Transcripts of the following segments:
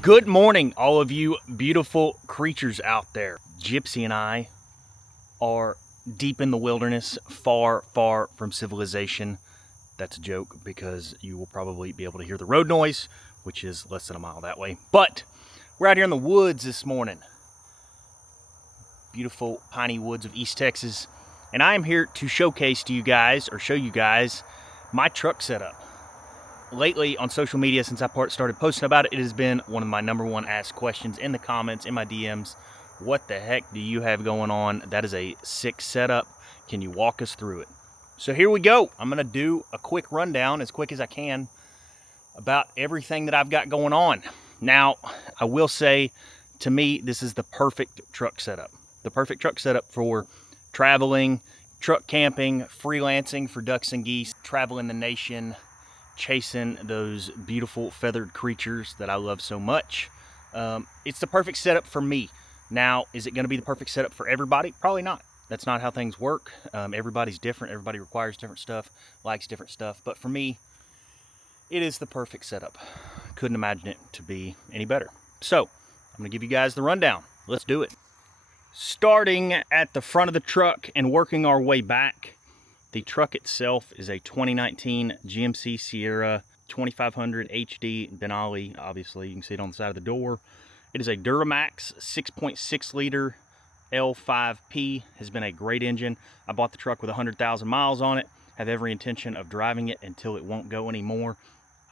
Good morning, all of you beautiful creatures out there. Gypsy and I are deep in the wilderness, far, far from civilization. That's a joke because you will probably be able to hear the road noise, which is less than a mile that way. But we're out here in the woods this morning. Beautiful piney woods of East Texas. And I am here to showcase to you guys, or show you guys, my truck setup. Lately on social media, since I started posting about it, it has been one of my #1 asked questions in the comments, in my DMs. What the heck do you have going on? That is a sick setup. Can you walk us through it? So here we go. I'm gonna do a quick rundown, as quick as I can, about everything that I've got going on. Now, I will say, to me, this is the perfect truck setup. The perfect truck setup for traveling, truck camping, freelancing for ducks and geese, traveling the nation, chasing those beautiful feathered creatures that I love so much. It's the perfect setup for me. Now, is it going to be the perfect setup for everybody? Probably not. That's not how things work. Everybody's different. Everybody requires different stuff, likes different stuff. But for me, it is the perfect setup. Couldn't imagine it to be any better. So, I'm going to give you guys the rundown. Let's do it. Starting at the front of the truck and working our way back. The truck itself is a 2019 GMC Sierra 2500 HD Denali. Obviously, you can see it on the side of the door. It is a Duramax 6.6 liter L5P. Has been a great engine. I bought the truck with 100,000 miles on it. Have every intention of driving it until it won't go anymore.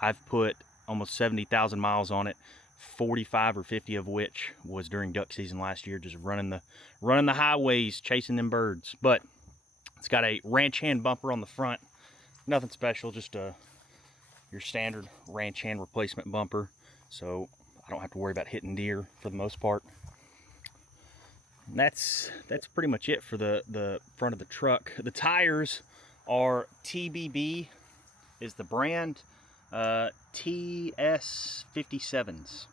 I've put almost 70,000 miles on it, 45 or 50 of which was during duck season last year, just running the highways, chasing them birds. But it's got a ranch hand bumper on the front. Nothing special, just your standard ranch hand replacement bumper. So I don't have to worry about hitting deer for the most part. And that's pretty much it for the front of the truck. The tires are TBB is the brand. TS57s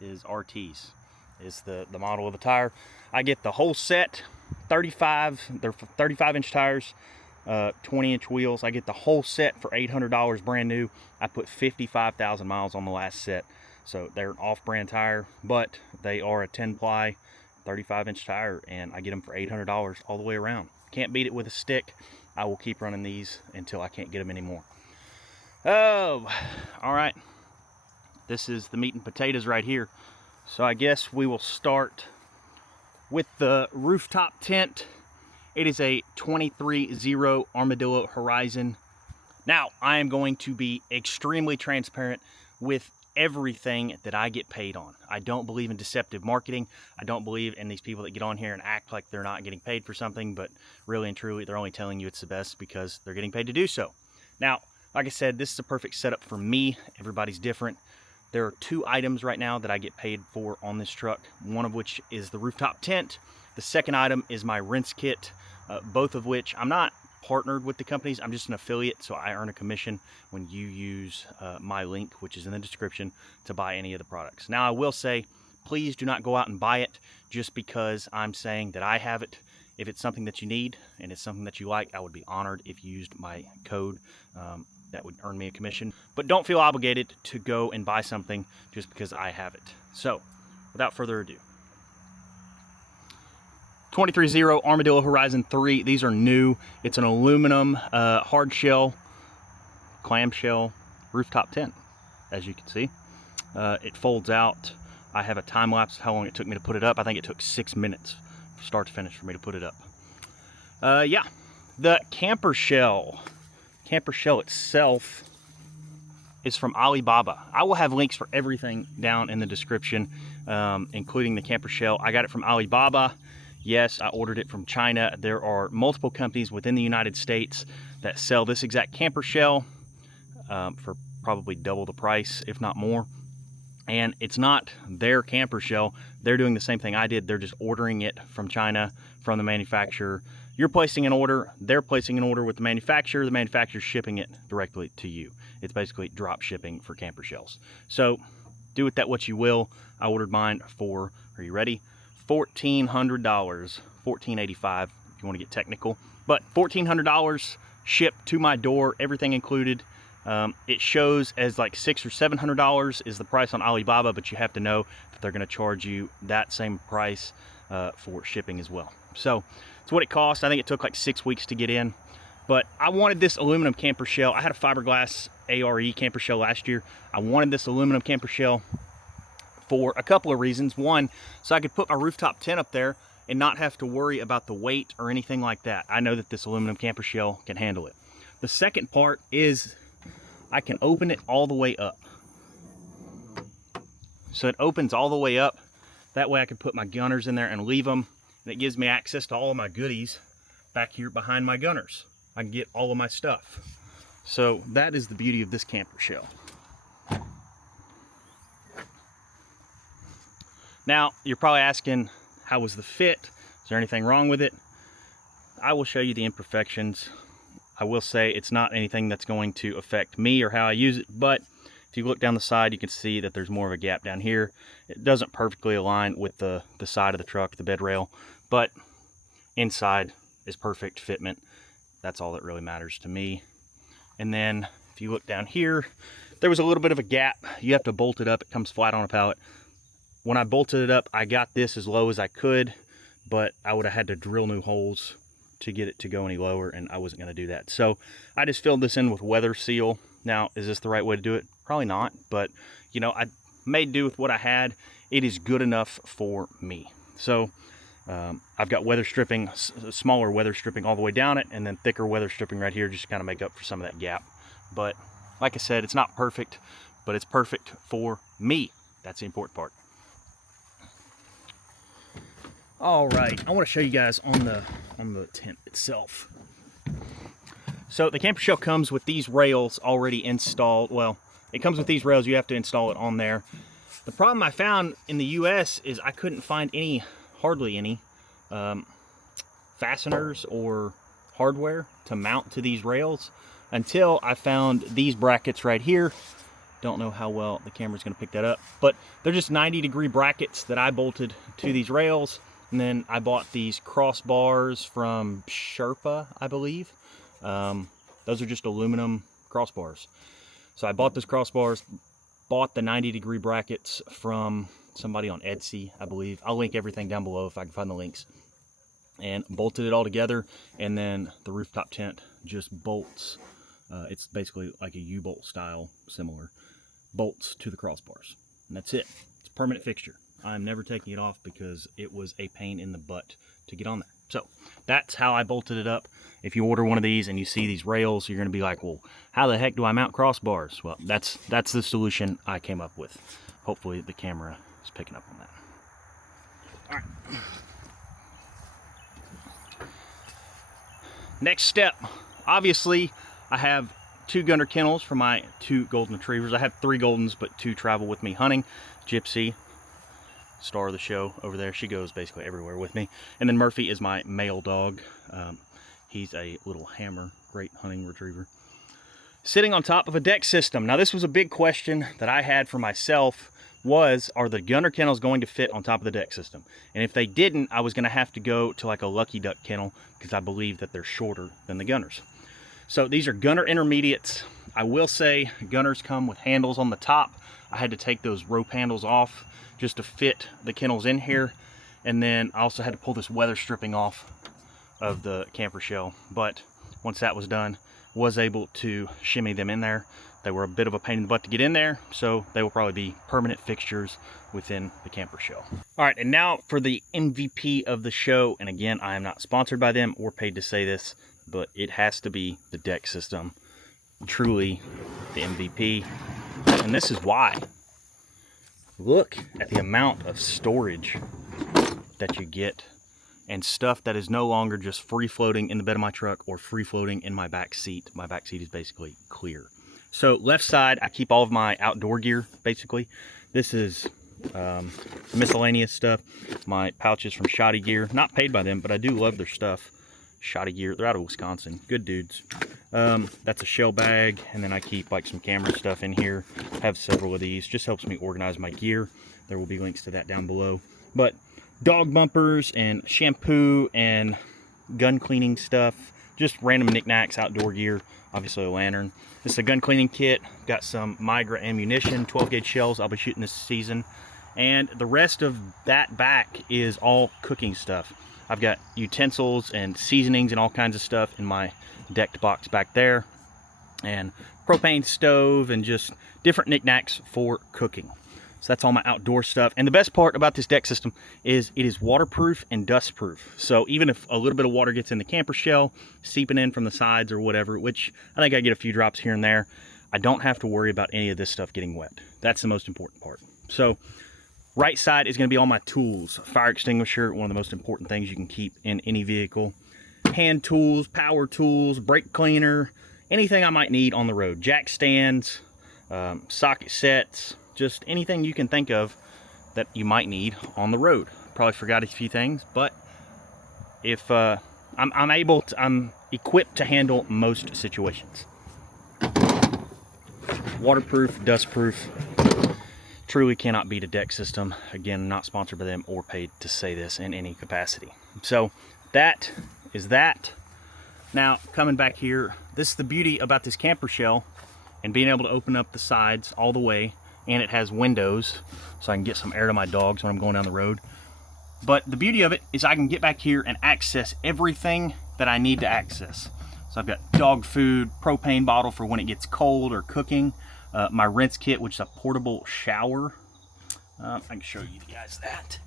is RTs is the model of the tire. I get the whole set. 35, they're 35-inch tires, 20-inch wheels. I get the whole set for $800 brand new. I put 55,000 miles on the last set. So they're an off-brand tire, but they are a 10-ply, 35-inch tire, and I get them for $800 all the way around. Can't beat it with a stick. I will keep running these until I can't get them anymore. Oh, all right. This is the meat and potatoes right here. So I guess we will start with the rooftop tent. It is a 23-0 Armadillo Horizon. Now, I am going to be extremely transparent with everything that I get paid on. I don't believe in deceptive marketing. I don't believe in these people that get on here and act like they're not getting paid for something, but really and truly, they're only telling you it's the best because they're getting paid to do so. Now, like I said, this is a perfect setup for me. Everybody's different. There are 2 items right now that I get paid for on this truck, one of which is the rooftop tent. The second item is my rinse kit, both of which I'm not partnered with the companies. I'm just an affiliate, so I earn a commission when you use my link, which is in the description, to buy any of the products. Now, I will say, please do not go out and buy it just because I'm saying that I have it. If it's something that you need and it's something that you like, I would be honored if you used my code. That would earn me a commission. But don't feel obligated to go and buy something just because I have it. So, without further ado. 23-0 Armadillo Horizon 3. These are new. It's an aluminum hard shell, clamshell rooftop tent, as you can see. It folds out. I have a time lapse of how long it took me to put it up. I think it took 6 minutes, start to finish, for me to put it up. Yeah, the camper shell itself is from Alibaba. I will have links for everything down in the description, including the camper shell. I got it from Alibaba. Yes, I ordered it from China. There are multiple companies within the United States that sell this exact camper shell for probably double the price, if not more. And it's not their camper shell. They're doing the same thing I did. They're just ordering it from China, from the manufacturer. You're placing an order, they're placing an order with the manufacturer's shipping it directly to you. It's basically drop shipping for camper shells. So do with that what you will. I ordered mine for, are you ready? $1,400, $1,485 if you want to get technical. But $1,400 shipped to my door, everything included. It shows as like $600 or $700 is the price on Alibaba, but you have to know that they're going to charge you that same price for shipping as well. So it's what it cost. I think it took like 6 weeks to get in, but I wanted this aluminum camper shell. I had a fiberglass ARE camper shell last year. I wanted this aluminum camper shell for a couple of reasons. One, so I could put my rooftop tent up there and not have to worry about the weight or anything like that. I know that this aluminum camper shell can handle it. The second part is I can open it all the way up. So it opens all the way up. That way I can put my gunners in there and leave them. And it gives me access to all of my goodies back here behind my gunners. I can get all of my stuff. So that is the beauty of this camper shell. Now, you're probably asking, how was the fit? Is there anything wrong with it? I will show you the imperfections. I will say it's not anything that's going to affect me or how I use it, but if you look down the side, you can see that there's more of a gap down here. It doesn't perfectly align with the side of the truck, the bed rail, but inside is perfect fitment. That's all that really matters to me. And then if you look down here, there was a little bit of a gap. You have to bolt it up. It comes flat on a pallet. When I bolted it up, I got this as low as I could, but I would have had to drill new holes to get it to go any lower, and I wasn't going to do that. So I just filled this in with weather seal. Now, is this the right way to do it? Probably not, but you know, I made do with what I had. It is good enough for me. So I've got weather stripping, smaller weather stripping all the way down it, and then thicker weather stripping right here just to kind of make up for some of that gap. But like I said, it's not perfect, but it's perfect for me. That's the important part. All right, I want to show you guys on the tent itself. So the camper shell comes with these rails already installed. Well, it comes with these rails. You have to install it on there. The problem I found in the US is I couldn't find hardly any fasteners or hardware to mount to these rails until I found these brackets right here. Don't know how well the camera's going to pick that up, but they're just 90-degree brackets that I bolted to these rails. And then I bought these crossbars from Sherpa, I believe. Those are just aluminum crossbars. So I bought those crossbars, bought the 90-degree brackets from somebody on Etsy, I believe. I'll link everything down below if I can find the links. And bolted it all together, and then the rooftop tent just bolts. It's basically like a U-bolt style, similar. Bolts to the crossbars. And that's it. It's a permanent fixture. I'm never taking it off because it was a pain in the butt to get on there. So that's how I bolted it up. If you order one of these and you see these rails, you're going to be like, well, how the heck do I mount crossbars? Well, that's the solution I came up with. Hopefully the camera is picking up on that. All right. Next step, obviously I have 2 gunner kennels for my 2 golden retrievers. I have 3 goldens, but 2 travel with me hunting. Gypsy, star of the show over there, she goes basically everywhere with me. And then Murphy is my male dog. He's a little hammer, great hunting retriever. Sitting on top of a deck system. Now this was a big question that I had for myself, are the gunner kennels going to fit on top of the deck system? And if they didn't, I was going to have to go to like a Lucky Duck kennel because I believe that they're shorter than the gunners. So these are gunner intermediates. I will say gunners come with handles on the top. I had to take those rope handles off just to fit the kennels in here. And then I also had to pull this weather stripping off of the camper shell. But once that was done, was able to shimmy them in there. They were a bit of a pain in the butt to get in there, so they will probably be permanent fixtures within the camper shell. All right, and now for the MVP of the show. And again, I am not sponsored by them or paid to say this, but it has to be the deck system. Truly the MVP. And this is why. Look at the amount of storage that you get and stuff that is no longer just free floating in the bed of my truck or free floating in my back seat. My back seat is basically clear. So left side, I keep all of my outdoor gear, basically. This is miscellaneous stuff. My pouches from Shoddy Gear. Not paid by them, but I do love their stuff. Shoddy Gear, they're out of Wisconsin. Good dudes. That's a shell bag, and then I keep like some camera stuff in here. I have several of these. Just helps me organize my gear. There will be links to that down below. But dog bumpers and shampoo and gun cleaning stuff, just random knickknacks, outdoor gear, obviously a lantern. This is a gun cleaning kit. Got some Migra ammunition, 12 gauge shells I'll be shooting this season. And the rest of that back is all cooking stuff. I've got utensils and seasonings and all kinds of stuff in my decked box back there. And propane stove and just different knickknacks for cooking. So that's all my outdoor stuff. And the best part about this deck system is it is waterproof and dust proof. So even if a little bit of water gets in the camper shell, seeping in from the sides or whatever, which I think I get a few drops here and there, I don't have to worry about any of this stuff getting wet. That's the most important part. So right side is going to be all my tools. Fire extinguisher, one of the most important things you can keep in any vehicle. Hand tools, power tools, brake cleaner, anything I might need on the road. Jack stands, socket sets, just anything you can think of that you might need on the road. Probably forgot a few things, but if I'm equipped to handle most situations. Waterproof, dust proof. Truly cannot beat a deck system. Again, not sponsored by them or paid to say this in any capacity. So that is that. Now, coming back here, this is the beauty about this camper shell and being able to open up the sides all the way, and it has windows so I can get some air to my dogs when I'm going down the road. But the beauty of it is I can get back here and access everything that I need to access. So I've got dog food, propane bottle for when it gets cold or cooking, my rinse kit, which is a portable shower. I can show you guys that.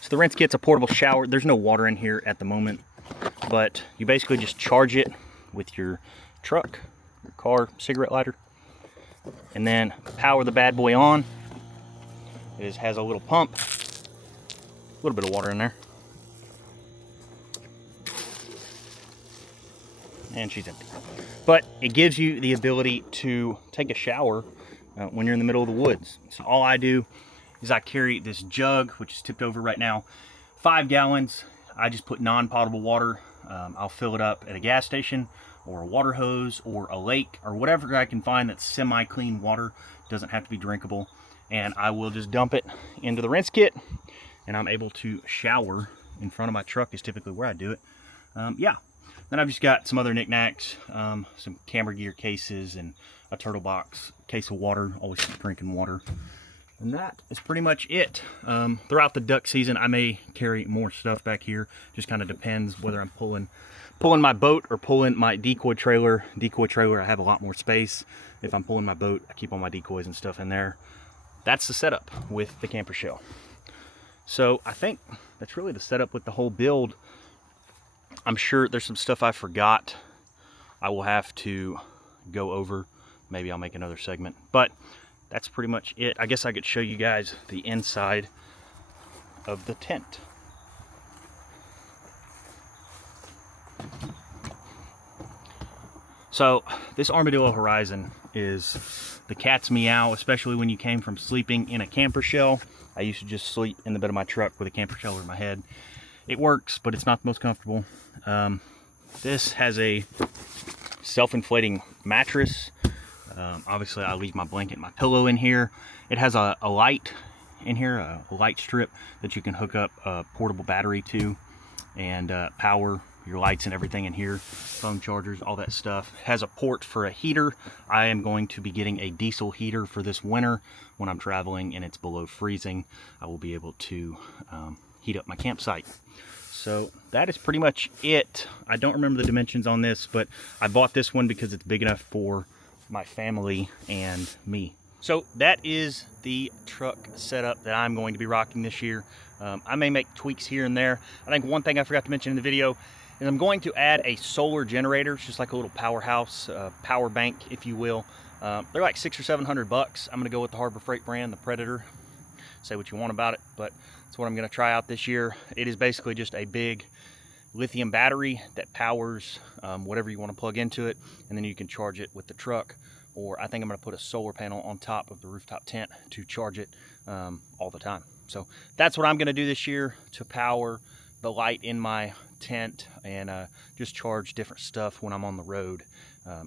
So the rinse kit's a portable shower. There's no water in here at the moment, but you basically just charge it with your truck, your car, cigarette lighter, and then power the bad boy on. It has a little pump, a little bit of water in there, and she's empty. But it gives you the ability to take a shower when you're in the middle of the woods. So all I do is I carry this jug, which is tipped over right now, 5 gallons. I just put non-potable water. I'll fill it up at a gas station or a water hose or a lake or whatever I can find that's semi-clean water. Doesn't have to be drinkable. And I will just dump it into the rinse kit, and I'm able to shower in front of my truck is typically where I do it. Yeah. Then I've just got some other knickknacks, some camera gear cases and a turtle box, case of water, always keep drinking water. And that is pretty much it. Throughout the duck season, I may carry more stuff back here. Just kind of depends whether I'm pulling my boat or pulling my decoy trailer. Decoy trailer, I have a lot more space. If I'm pulling my boat, I keep all my decoys and stuff in there. That's the setup with the camper shell. So I think that's really the setup with the whole build. I'm sure there's some stuff I forgot. I will have to go over. Maybe I'll make another segment, but that's pretty much it. I guess I could show you guys the inside of the tent. So this Armadillo Horizon is the cat's meow, especially when you came from sleeping in a camper shell. I used to just sleep in the bed of my truck with a camper shell over my head. It works, but it's not the most comfortable. This has a self-inflating mattress. Obviously I leave my blanket and my pillow in here. It has a light in here, a light strip that you can hook up a portable battery to and power your lights and everything in here, phone chargers, all that stuff. It has a port for a heater. I am going to be getting a diesel heater for this winter when I'm traveling and it's below freezing. I will be able to heat up my campsite. So that is pretty much it. I don't remember the dimensions on this, but I bought this one because it's big enough for my family and me. So that is the truck setup that I'm going to be rocking this year. I may make tweaks here and there. I think one thing I forgot to mention in the video is I'm going to add a solar generator. It's just like a little powerhouse, power bank, if you will. They're like $600 or $700. I'm gonna go with the Harbor Freight brand, the Predator. Say what you want about it, but that's what I'm gonna try out this year. It is basically just a big lithium battery that powers whatever you want to plug into it, and then you can charge it with the truck. Or I think I'm going to put a solar panel on top of the rooftop tent to charge it all the time. So that's what I'm going to do this year to power the light in my tent and just charge different stuff when I'm on the road,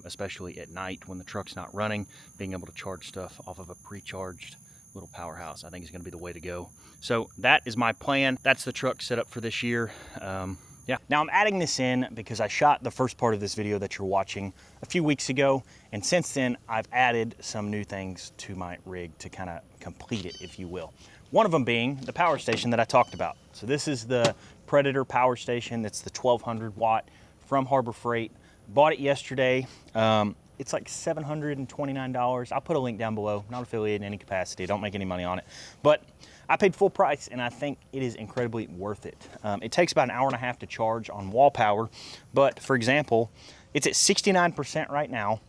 especially at night when the truck's not running, being able to charge stuff off of a pre-charged little powerhouse, I think is going to be the way to go. So that is my plan. That's the truck setup for this year. Yeah. Now I'm adding this in because I shot the first part of this video that you're watching a few weeks ago, and since then I've added some new things to my rig to kind of complete it, if you will. One of them being the power station that I talked about. So this is the Predator power station. It's the 1200 watt from Harbor Freight. Bought it yesterday. It's like $729. I'll put a link down below. Not affiliated in any capacity. Don't make any money on it. But I paid full price, and I think it is incredibly worth it. It takes about an hour and a half to charge on wall power. But for example, it's at 69% right now.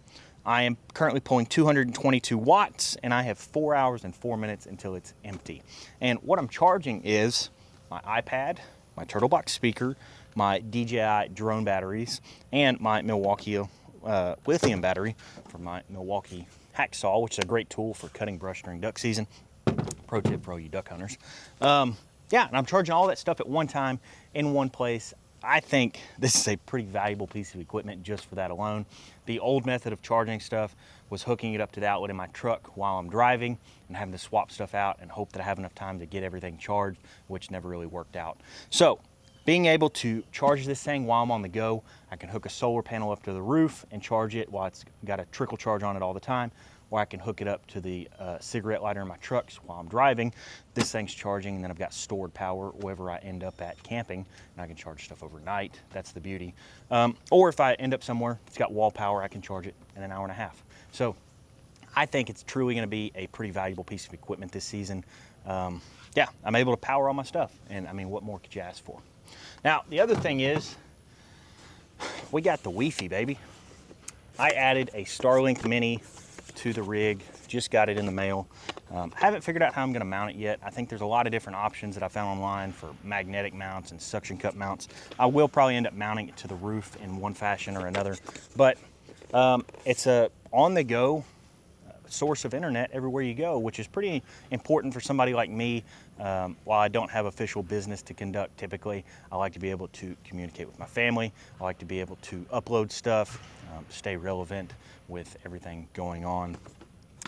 I am currently pulling 222 watts, and I have 4 hours and 4 minutes until it's empty. And what I'm charging is my iPad, my Turtle Box speaker, my DJI drone batteries, and my Milwaukee lithium battery from my Milwaukee hacksaw, which is a great tool for cutting brush during duck season. Pro tip for all you duck hunters. Yeah, and I'm charging all that stuff at one time in one place. I think this is a pretty valuable piece of equipment just for that alone. The old method of charging stuff was hooking it up to the outlet in my truck while I'm driving and having to swap stuff out and hope that I have enough time to get everything charged, which never really worked out. So being able to charge this thing while I'm on the go, I can hook a solar panel up to the roof and charge it while it's got a trickle charge on it all the time, or I can hook it up to the cigarette lighter in my trucks while I'm driving. This thing's charging, and then I've got stored power wherever I end up at camping, and I can charge stuff overnight. That's the beauty. Or if I end up somewhere, it's got wall power, I can charge it in an hour and a half. So I think it's truly gonna be a pretty valuable piece of equipment this season. Yeah, I'm able to power all my stuff, and I mean, what more could you ask for? Now, the other thing is, we got the Wi-Fi, baby. I added a Starlink Mini to the rig, just got it in the mail. Haven't figured out how I'm gonna mount it yet. I think there's a lot of different options that I found online for magnetic mounts and suction cup mounts. I will probably end up mounting it to the roof in one fashion or another, but it's a on-the-go source of internet everywhere you go, which is pretty important for somebody like me. While I don't have official business to conduct typically, I like to be able to communicate with my family. I like to be able to upload stuff, stay relevant with everything going on.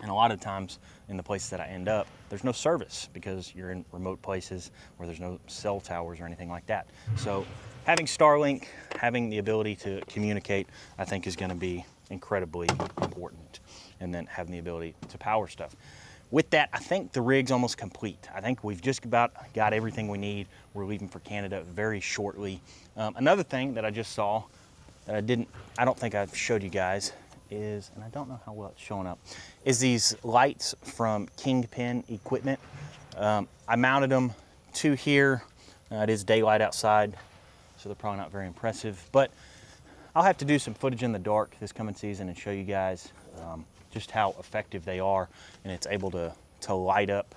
And a lot of times in the places that I end up, there's no service because you're in remote places where there's no cell towers or anything like that. So having Starlink, having the ability to communicate, I think is gonna be incredibly important. And then having the ability to power stuff. With that, I think the rig's almost complete. I think we've just about got everything we need. We're leaving for Canada very shortly. Another thing that I just saw that I don't think I've showed you guys is, and I don't know how well it's showing up, is these lights from Kingpin Equipment. I mounted them to here. It is daylight outside, so they're probably not very impressive, but I'll have to do some footage in the dark this coming season and show you guys just how effective they are, and it's able to light up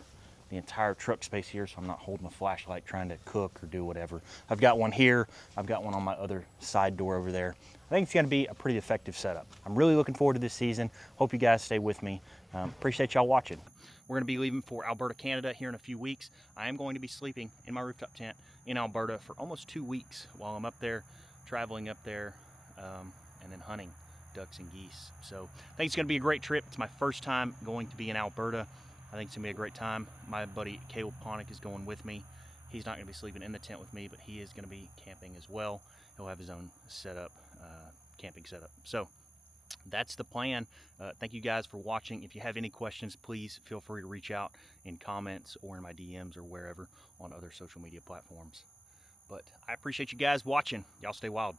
the entire truck space here, so I'm not holding a flashlight trying to cook or do whatever. I've got one here, I've got one on my other side door over there. I think it's gonna be a pretty effective setup. I'm really looking forward to this season. Hope you guys stay with me. Appreciate y'all watching. We're gonna be leaving for Alberta, Canada here in a few weeks. I am going to be sleeping in my rooftop tent in Alberta for almost 2 weeks while I'm up there, traveling up there, and then hunting ducks and geese. So I think it's gonna be a great trip. It's my first time going to be in Alberta. I think it's gonna be a great time. My buddy Caleb Ponick is going with me. He's not gonna be sleeping in the tent with me, but he is gonna be camping as well. He'll have his own setup, camping setup. So that's the plan. Thank you guys for watching. If you have any questions, please feel free to reach out in comments or in my DMs or wherever on other social media platforms. But I appreciate you guys watching. Y'all stay wild.